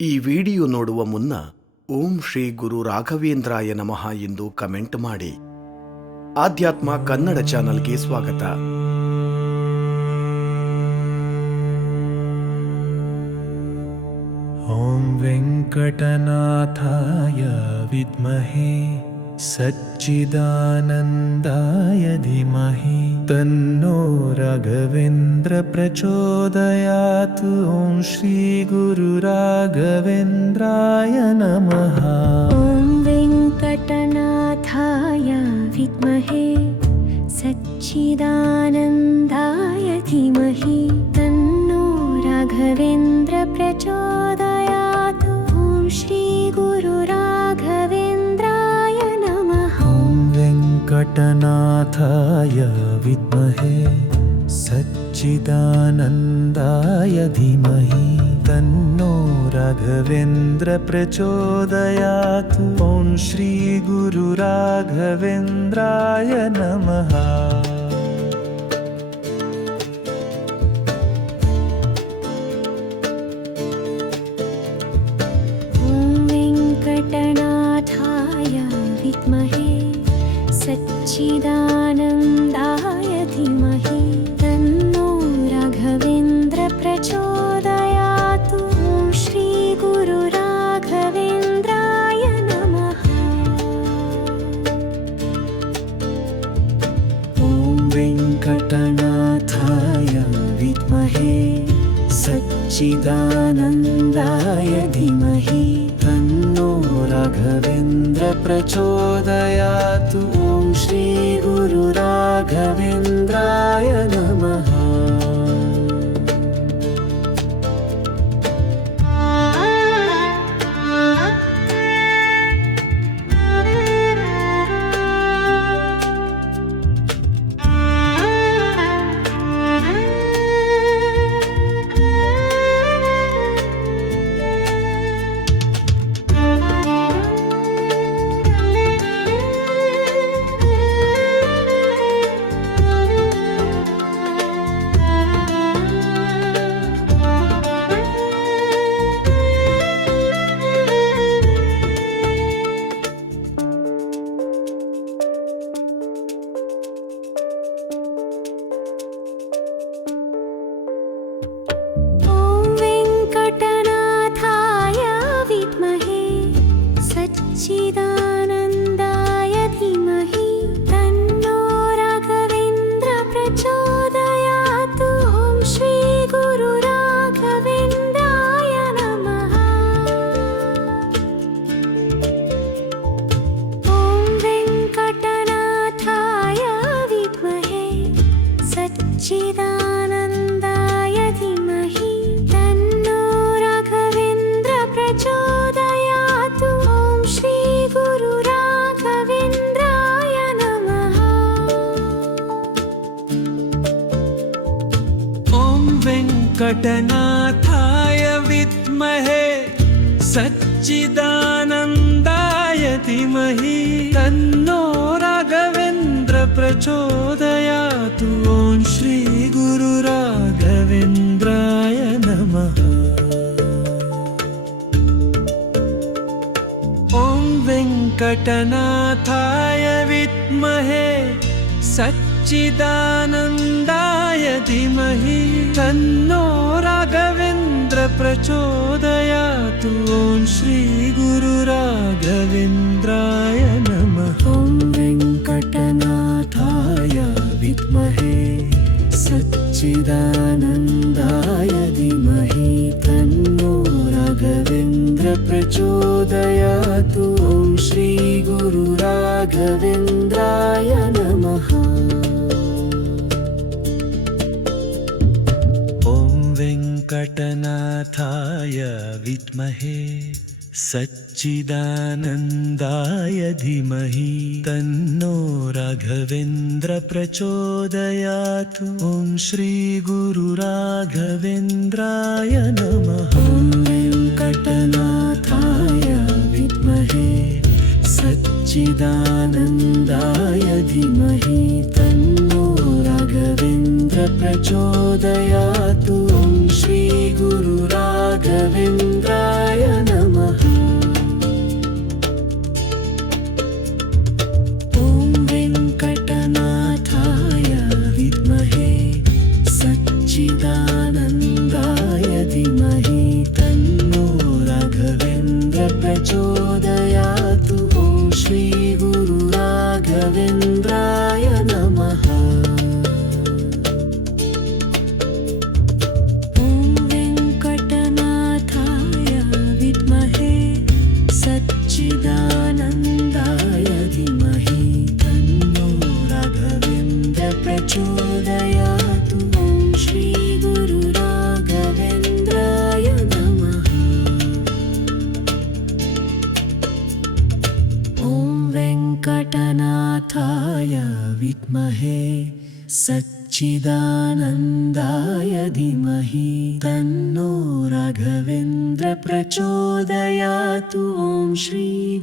ಈ ವಿಡಿಯೋ ನೋಡುವ ಮುನ್ನ ಓಂ ಶ್ರೀ ಗುರು ರಾಘವೇಂದ್ರಾಯ ನಮಃ ಎಂದು ಕಮೆಂಟ್ ಮಾಡಿ. ಆಧ್ಯಾತ್ಮ ಕನ್ನಡ ಚಾನಲ್ಗೆ ಸ್ವಾಗತ. ಓಂ ವೆಂಕಟನಾಥಾಯ ವಿದ್ಮಹೇ. सच्चिदानन्दाय धीमहि तन्नो राघवेन्द्र प्रचोदयात्। ॐ श्रीगुरुराघवेन्द्राय नमः। ॐ वेङ्कटनाथाय विद्महे सच्चिदानन्दाय धीमहि तन्नो राघवेन्द्र वेङ्कटनाथाय विद्महे सच्चिदानन्दाय धीमहि तन्नो राघवेन्द्र प्रचोदयात्। ॐ श्रीगुरुराघवेन्द्राय नमः सच्चिदानन्दाय धीमहि तन्नो राघवेन्द्र प्रचोदयात्। ॐ श्रीगुरुराघवेन्द्राय नमः सच्चिदानन्दाय धीमहि तन्नो राघवेन्द्र प्रचोदयात्। ॐ श्रीगुरुराघवेन्द्राय नमः। ॐ वेङ्कटनाथाय विद्महे सच्चिदानन्दाय वेङ्कटनाथाय विद्महे सच्चिदानन्दाय धीमहि तन्नो राघवेन्द्र प्रचोदयात् ॐ श्रीगुरुराघवेन्द्राय नमः। ॐ वेङ्कटनाथाय विद्महे सच्चिदानन्दाय धीमहि तन्नो राघवेन्द्र प्रचोदयात्। ॐ श्रीगुरुराघवेन्द्राय नमः। ॐ वेङ्कटनाथाय विद्महे सच्चिदानन्दाय धीमहि तन्नो राघवेन्द्र प्रचोदयात्। ॐ श्रीगुरुराघवेन्द्राय वेङ्कटनाथाय विद्महे सच्चिदानन्दाय धीमहि तन्नो राघवेन्द्र प्रचोदयात्। ॐ श्रीगुरुराघवेन्द्राय नमः गुरुराघविन्द्राय नमः। ॐ वेङ्कटनाथाय विद्महे सच्चिदानन्दाय धीमहि तन्नो राघविन्द्रप्रचोदयातु ॐ श्रीगुरुराघवेन्द सच्चिदानन्दाय धीमहि तन्नो राघवेन्द्र प्रचोदयातु। श्रीगुरुराघवेन्द्राय नमः। ॐ वेङ्कटनाथाय विद्महे सच्चिदानन्दाय धीमहि तन्नो राघवेन्द्रप्रचोदयातु Shri